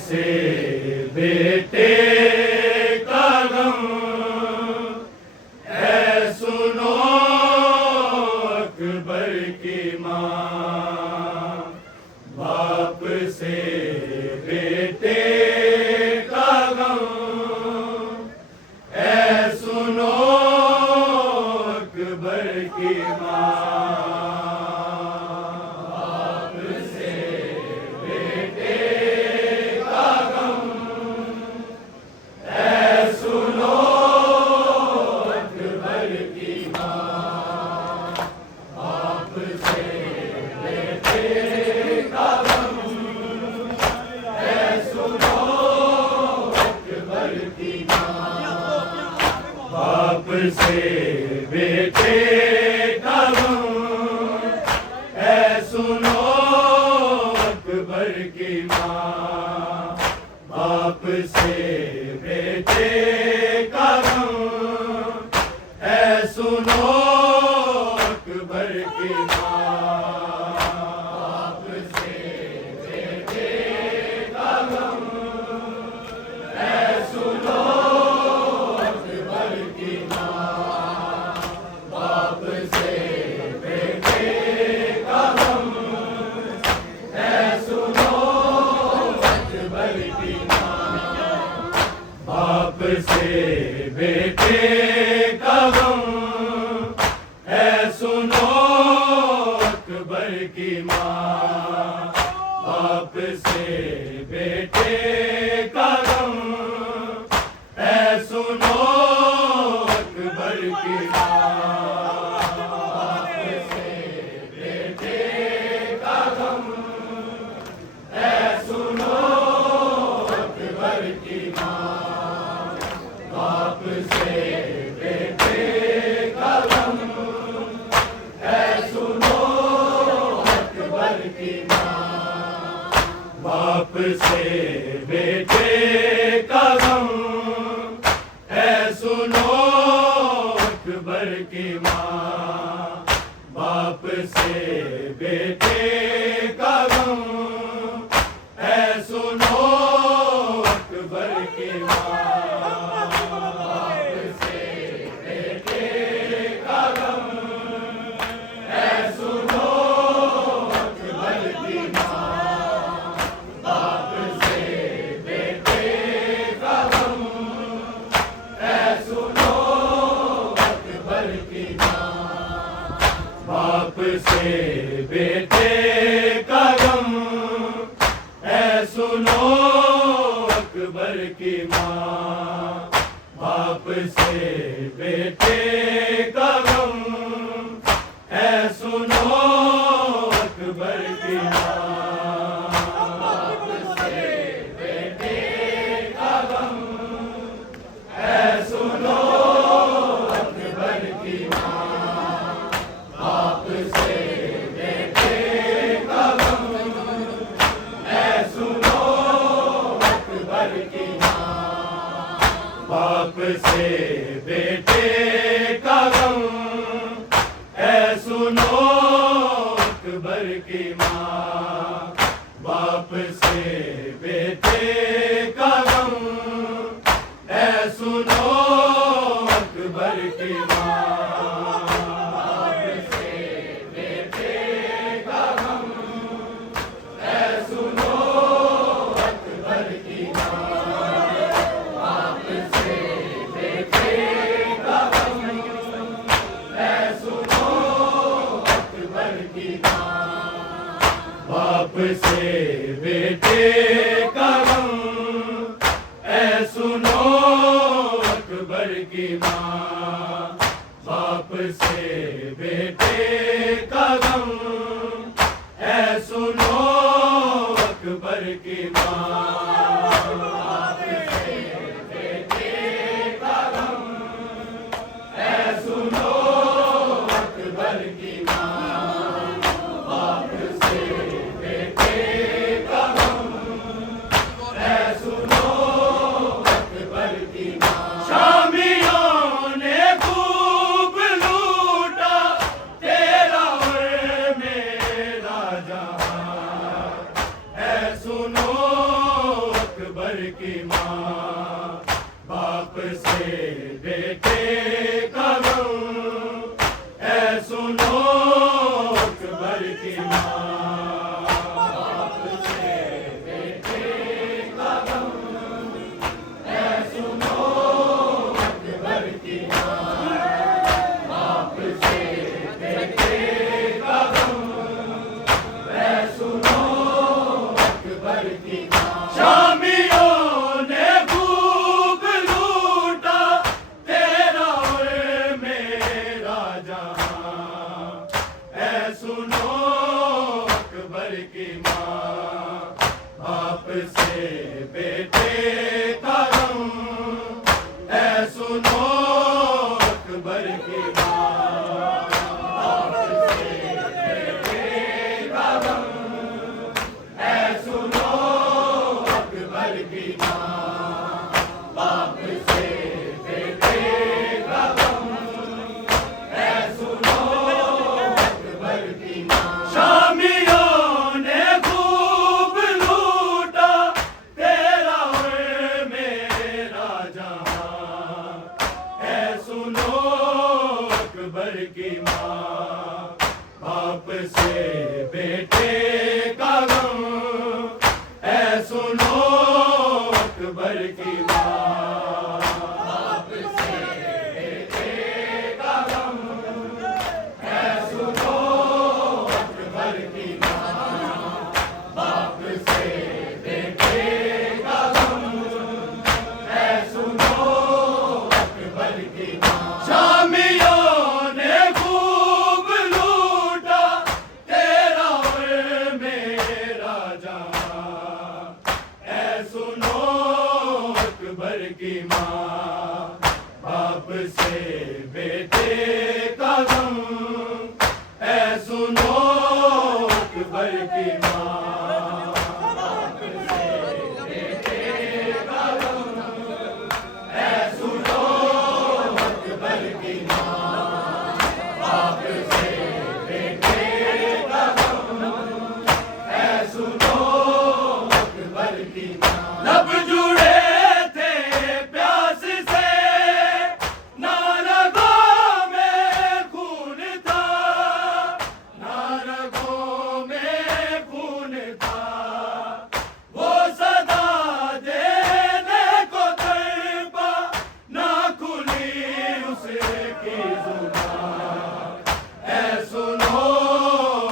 से बेटे का गम है सुनो अकबर की माँ। बाप से बेटे का गम है सुनो अकबर की माँ। बाप से बेटे का गम है सुनो अकबर की माँ। बाप से बेटे का गम है सुनो अकबर की माँ। बाप से बेटे का गम है सुनो बाप से बेटे का गम है सुनो अकबर की माँ। बाप से बेटे का गम है सुनो अकबर की माँ। बाप से बेटे का गम है सुनो अकबर की माँ। बाप से बेटे का गम है सुनो अकबर की माँ। बाप से बेटे का गम है सुनो अकबर की माँ। बाप से बेटे का गम है सुनो अकबर की माँ। बाप से बेटे का गम है सुनो अकबर की माँ। बाप से बेटे का गम है सुनो अकबर की माँ। बाप से बेटे का गम है सुनो अकबर की माँ। बाप से बेटे का गम है सुनो अकबर की माँ। बाप से बेटे का गम है सुनो अकबर की माँ। बाप से बेटे का गम है सुनो अकबर की माँ। बाप से बेटे का गम है सुनो अकबर की माँ। बाप से बेटे का गम है सुनो अकबर की माँ। बाप से बेटे का गम है सुनो अकबर की माँ। बाप से सुनो की माँ, बाप से बेटे का गम, ऐ सुनो अकबर की माँ, बाप से बेटे का गम, ऐ सुनो अकबर की माँ, बाप से बेटे का गम, ऐ सुनो अकबर की माँ। शामियों ने खूब लूटा तेरा और मेरा जहां, ऐ सुनो अकबर की माँ, बाप से बेटे का गम, ऐ सुनो अकबर की माँ, बाप से बेटे का गम, ऐ सुनो अकबर की माँ, बाप से बेटे का गम, ऐ सुनो अकबर की माँ। शामियों ने खूब लूटा तेरा और मेरा जहां, ऐ सुनो अकबर की माँ, बाप से बेटे का गम, ऐ सुनो अकबर की माँ, बाप से बेटे का गम, ऐ सुनो अकबर की माँ, बाप से बेटे का गम, ऐ सुनो अकबर की माँ। शामियों ने खूब लूटा तेरा और मेरा जहां, ऐ सुनो अकबर की माँ, बाप से बेटे का गम, ऐ सुनो अकबर की माँ, बाप से बेटे का गम, ऐ सुनो अकबर की माँ, बाप से बेटे का गम, ऐ सुनो अकबर की माँ। लब जुड़े थे प्यास से, ना रगों में खून था, ना रगों में खून था, वो सदा देने को तड़पा, ना खुली उसकी जुबान, ऐ सुनो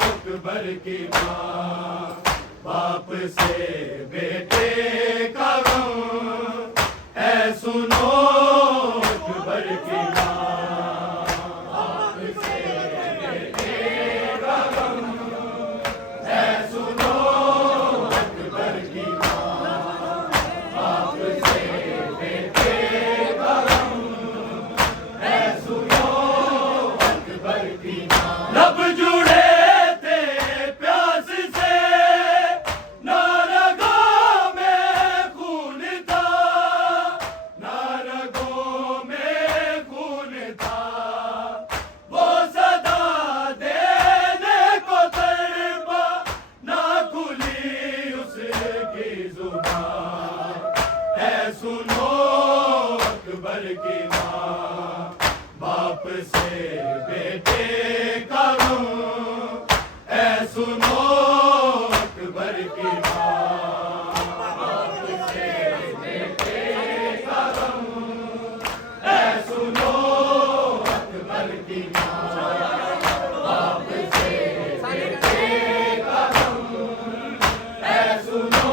अकबर की माँ, बाप से बेटे का गम, ऐ सुनो अकबर की माँ, बाप से बेटे का गम, ऐ सुनो अकबर की माँ, बाप से बेटे का गम, ऐ सुनो अकबर की माँ। लब जुड़े थे प्यास से, ना रगों में खून था, ना रगों में खून था, वो सदा देने को तड़पा, ना खुली उसकी जुबान, ऐ सुनो अकबर की माँ, बाप से बेटे का गम, ऐ सुनो अकबर की माँ, बाप से बेटे का गम, ऐ सुनो अकबर की माँ, बाप से बेटे का गम, ऐ सुनो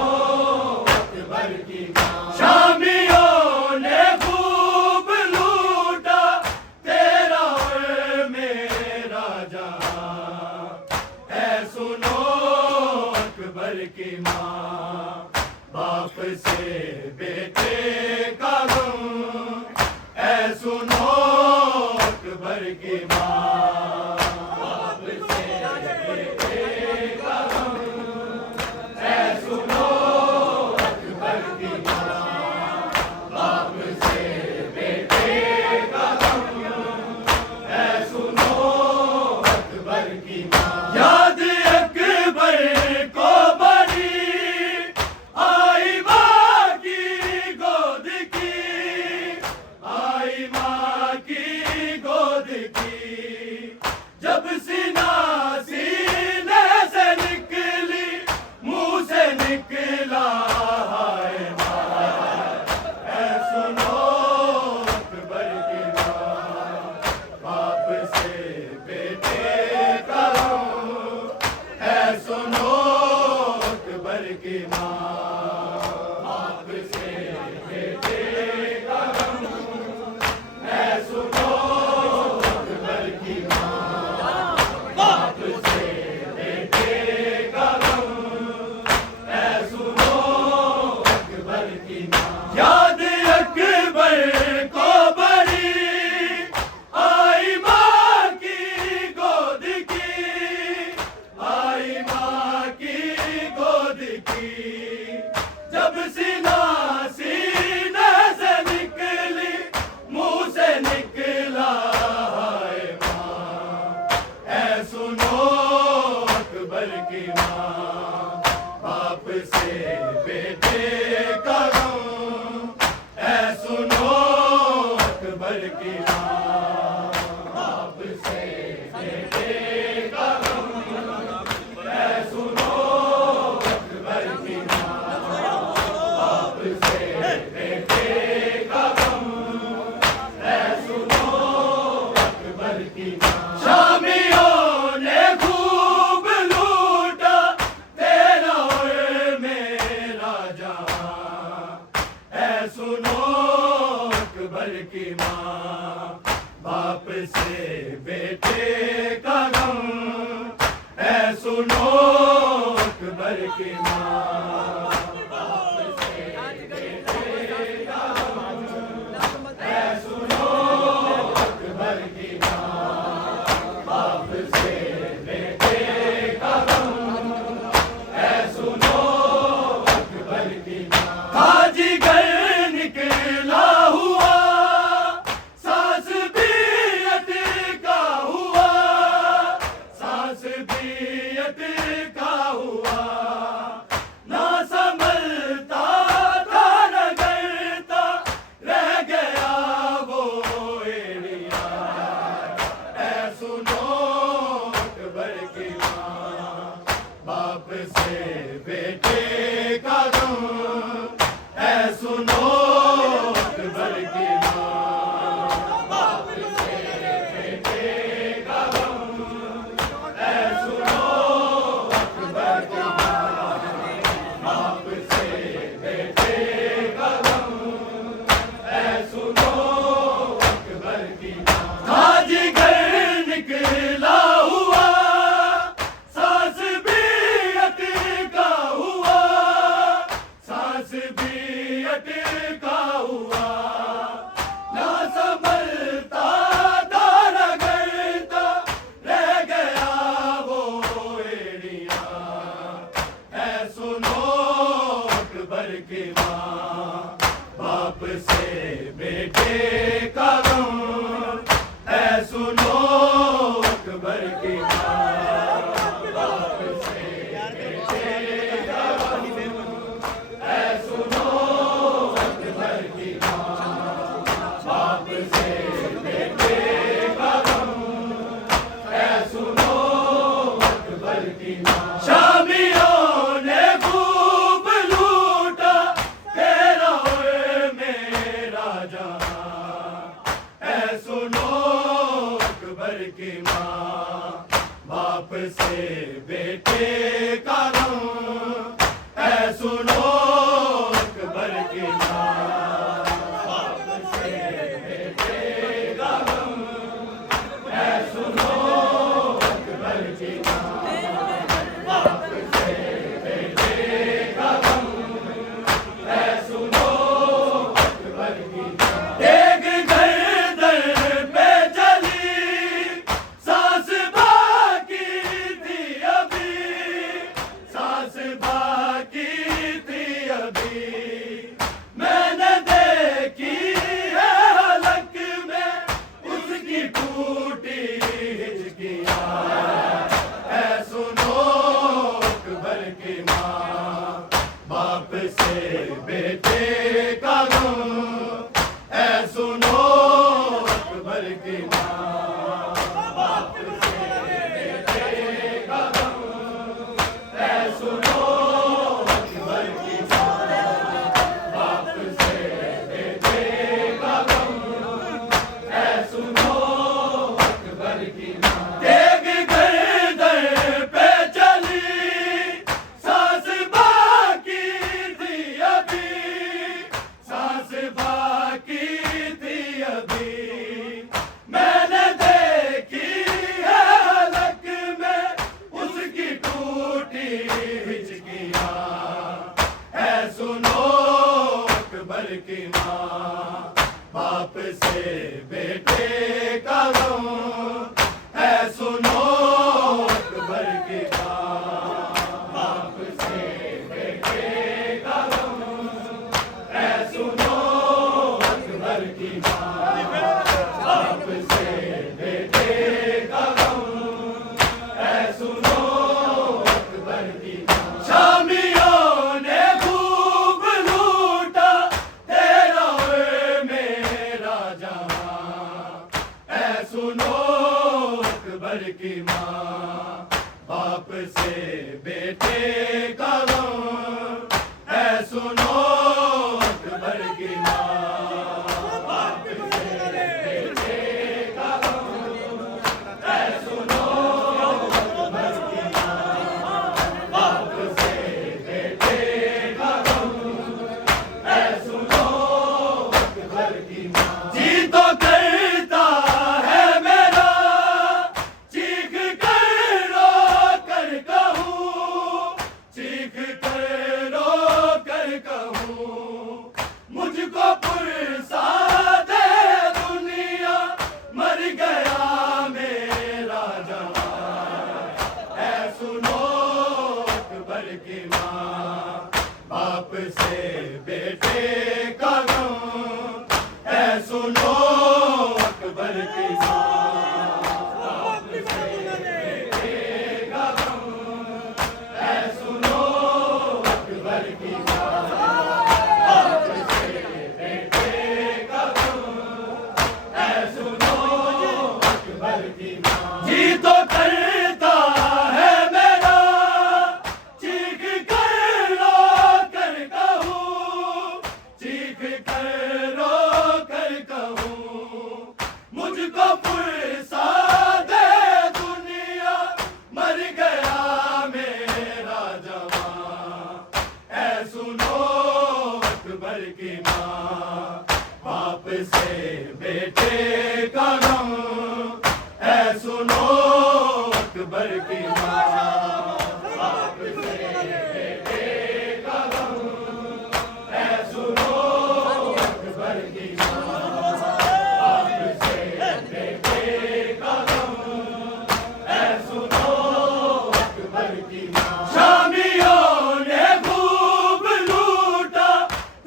अकबर की माँ। शामियों ने खूब लूटा तेरा और मेरा जहां, ऐ सुनो अकबर की माँ, बाप से बेटे का गम, ऐ सुनो अकबर की माँ, बाप से बेटे का गम, ऐ सुनो अकबर की माँ, बाप से बेटे का गम, ऐ सुनो अकबर की माँ। याद अकबर को बड़ी आई बाकी की माँ, बाप से बेटे का गम है सुनो अकबर की माँ, बाप से बेटे का गम है सुनो अकबर की माँ। याद अकबर को बड़ी आई माँ की गोद की, आई माँ की गोद की, जब सीना सीने से निकली मुंह से निकला हाय माँ, ऐ सुनो अकबर की माँ, बाप से बेटे का गम ऐ सुनो अकबर की माँ, बाप से बेटे का गम ऐ सुनो अकबर की माँ, बाप से बेटे का गम ऐ सुनो अकबर की माँ। शामियों ने खूब लूटा तेरा और मेरा जहां, ऐ सुनो अकबर की माँ, बाप से बेटे का गम ऐ सुनो अकबर की माँ, बाप से बेटे का गम ऐ सुनो अकबर की माँ, बाप से बेटे का गम ऐ सुनो अकबर की माँ। ताजगर निकला हुआ सांस भी अटका हुआ, सांस भी अटका हुआ, ना संभलता था न करता रह गया वो एड़िया, ऐ सुनो अकबर की माँ, बाप से बेटे का गम ऐ सुनो अकबर की माँ, बाप से बेटे का गम ऐ सुनो अकबर की माँ, बाप से बेटे का गम ऐ सुनो अकबर की माँ। ताजगर निकला हुआ सांस भी अटका हुआ, सांस भी अटका हुआ, ना संभलता था न करता रह गया वो एड़िया, ऐ सुनो अकबर की माँ, बाप से बेटे का गम ऐ सुनो अकबर की माँ, बाप से बेटे का गम ऐ सुनो अकबर की माँ, बाप से बेटे का गम ऐ सुनो अकबर की माँ। शामियों ने खूब लूटा तेरा और मेरा जहां, ऐ सुनो अकबर की माँ, बाप से बेटे का गम ऐ सुनो अकबर की माँ, बाप से बेटे का गम ऐ सुनो अकबर की माँ, बाप से बेटे का गम ऐ सुनो अकबर की माँ। एक गर्दन पे चली सांस बाकी थी अभी, सांस बाकी थी अभी, मैंने देखी है हलक में उसकी टूटी हिचकियाँ, ऐ सुनो अकबर की माँ, बाप से बेटे का गम ऐ सुनो अकबर की माँ, बाप से बेटे का गम ऐ सुनो अकबर की माँ, बाप से बेटे का गम ऐ सुनो अकबर की माँ। एक गर्दन पे चली सांस बाकी की माँ। बाप से बेटे का गम है सुनो अकबर की माँ। बाप से बेटे का गम है सुनो अकबर की माँ। बाप से बेटे का गम है सुनो अकबर की माँ। शामियों ने खूब लूटा तेरा वे मेरा जहां है सुनो अकबर की माँ। बाप से बेटे का गम है सुनो अकबर की माँ। बाप से बेटे का गम है सुनो अकबर की माँ। बाप से बेटे का गम है सुनो अकबर की माँ। जी तो करता है मेरा चीख कर रो कर कहूँ, चीख कर रो कर कहूँ। मुझको पुरसा दे दुनिया मर गया मेरा जवान है सुनो अकबर की माँ। बाप से बेटे का गम है सुनो अकबर की माँ। बाप से बेटे का गम है सुनो अकबर की माँ। बाप से बेटे का गम है सुनो अकबर की माँ। जी तो करता है मेरा चीख कर रो कर कहूँ, चीख कर रो कर कहूँ। मुझको पुरसा दे दुनिया मर गया मेरा जवान है सुनो अकबर की माँ। बाप से बेटे का गम है सुनो अकबर की माँ। बाप से बेटे का गम है सुनो अकबर की माँ। बाप से बेटे का गम है सुनो अकबर की माँ। शामियों ने खूब लूटा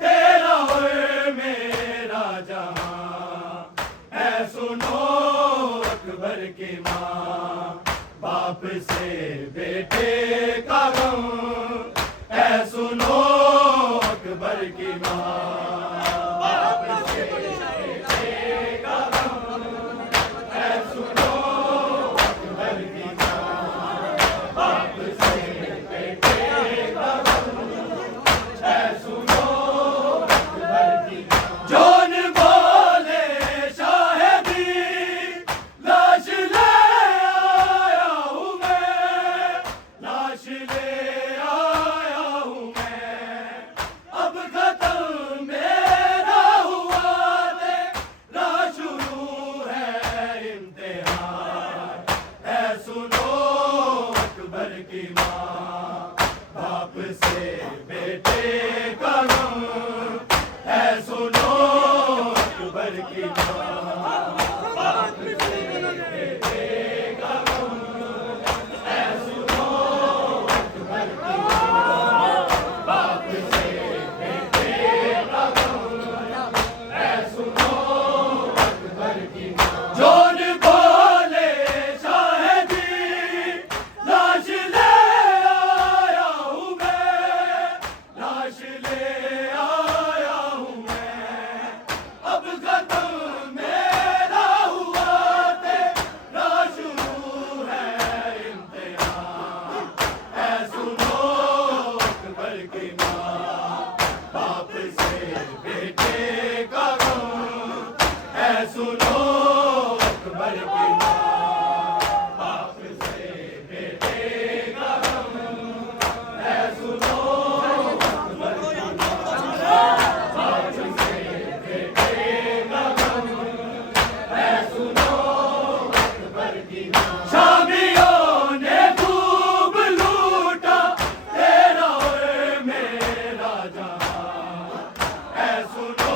तेरा और मेरा जहां है सुनो अकबर की माँ। बाप से बेटे का गम है सुनो अकबर की माँ। बाप से बेटे का गम है सुनो अकबर की माँ। बाप से बेटे का गम है सुनो अकबर की माँ। जोन बोले शाहिदी लाश ले आया हूँ मैं, लाश ले आया हूँ मैं। अब खत्म मेरा हुआ तेरा शुरू है इम्तिहान है सुनो अकबर की माँ। बाप से बेटे का गम है सुनो अकबर की माँ। बाप से बेटे का गम है सुनो अकबर की माँ। बाप से बेटे का गम है सुनो अकबर की माँ। जोन बोले शाहिदी लाश ले आया हूँ मैं, लाश ले आया हूँ मैं। अब खत्म मेरा हुआ तेरा शुरू है इम्तिहान है सुनो अकबर की माँ। बाप से बेटे का गम है सुनो अकबर की माँ। बाप से बेटे का गम है सुनो अकबर की माँ। बाप से बेटे का गम है सुनो अकबर की माँ। शामियों ने खूब लूटा तेरा और मेरा जहां है सुनो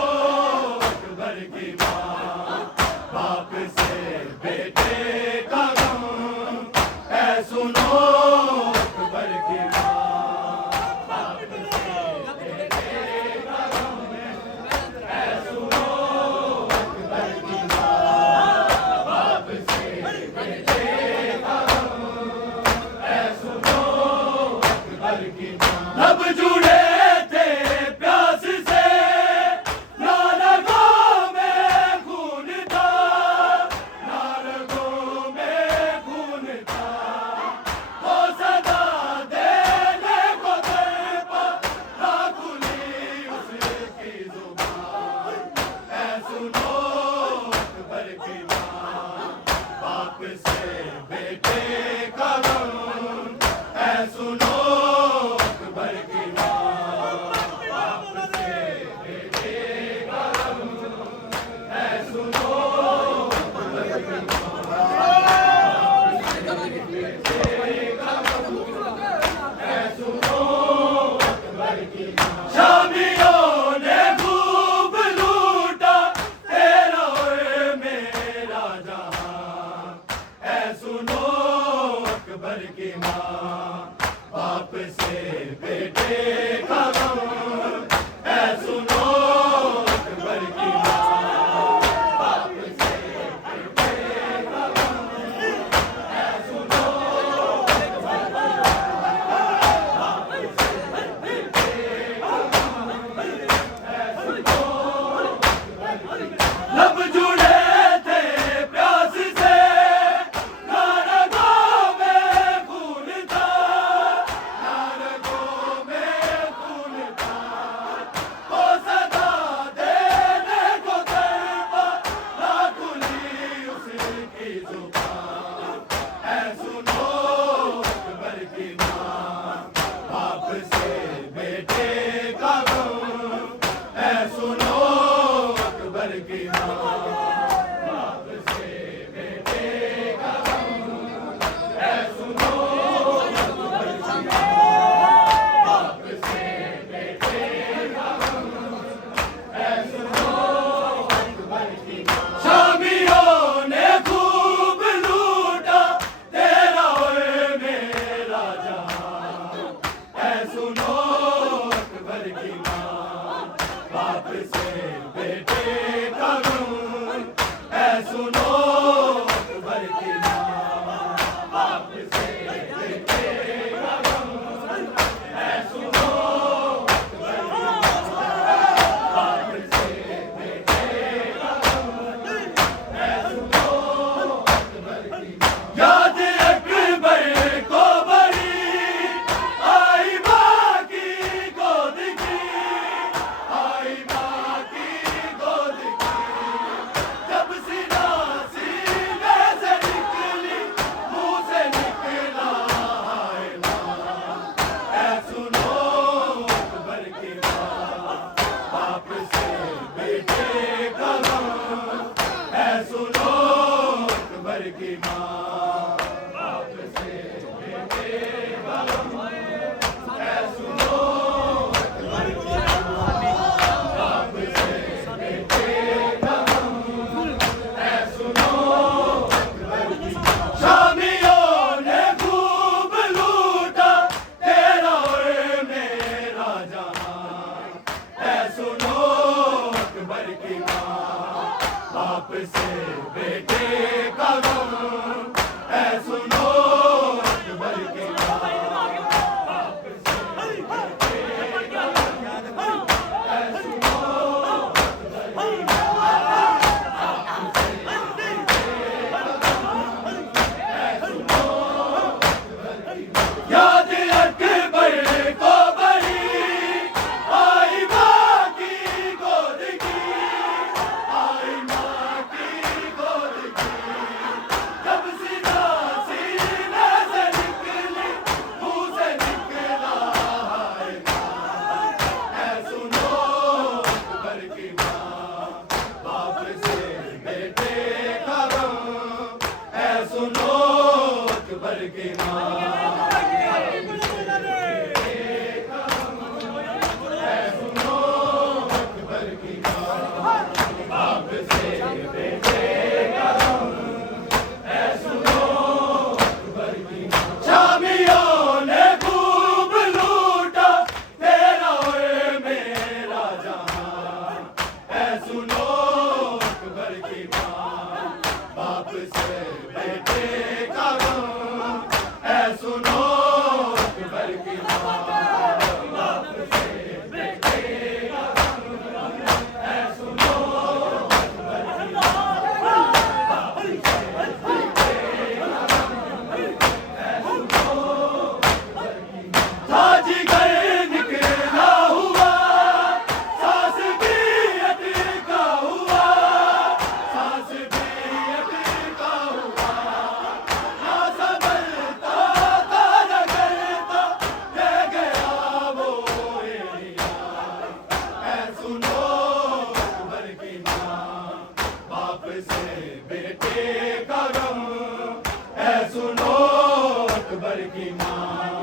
सुनो अकबर की माँ, बाप से बेटे का गम, है सुनो अकबर की माँ, बाप से बेटे का गम, है सुनो अकबर की माँ, बाप से बेटे का गम, है सुनो अकबर की माँ। याद अकबर को बड़ी आई माँ की गोद की, आई माँ की गोद की, जब सीधा सीने से निकली, मुँह से निकला हाय माँ, है सुनो अकबर की माँ, बाप से बेटे का गम, है सुनो अकबर की माँ। शामियों ने खूब लूटा तेरा और मेरा जहां, है सुनो अकबर की माँ, बाप से बेटे का गम, है सुनो अकबर की माँ, बाप से बेटे का गम, है सुनो अकबर की माँ, बाप से बेटे का गम, है सुनो अकबर की माँ। था जिगर निकला हुआ, सांस भी अटका हुआ, सांस भी अटका हुआ, ना संभलता था न करता, ले गया वो एलिया, है सुनो अकबर की माँ, बाप से बेटे का गम, है सुनो अकबर की माँ।